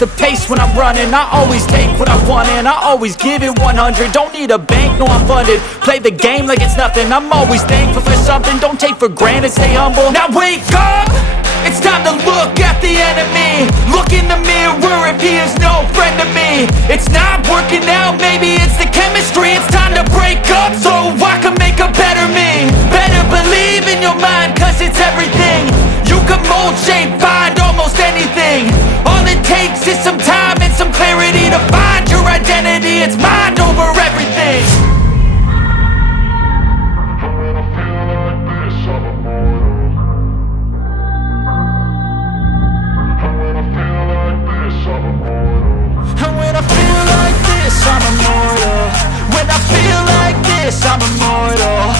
the pace when I'm running. I always take what I want and I always give it 100. Don't need a bank, no I'm funded. Play the game like it's nothing. I'm always thankful for something. Don't take for granted, stay humble. Now wake up! It's time to look at the enemy. Look in the mirror if he is no friend to me. It's not working out, maybe it's the chemistry. It's time to break up so I can make a better me. Better believe in your mind, cause it's everything. You can mold, shape, find almost anything. All it takes is some time and some clarity to find your identity. It's mind over everything. And when I feel like this, I'm immortal. When I feel like this, I'm immortal.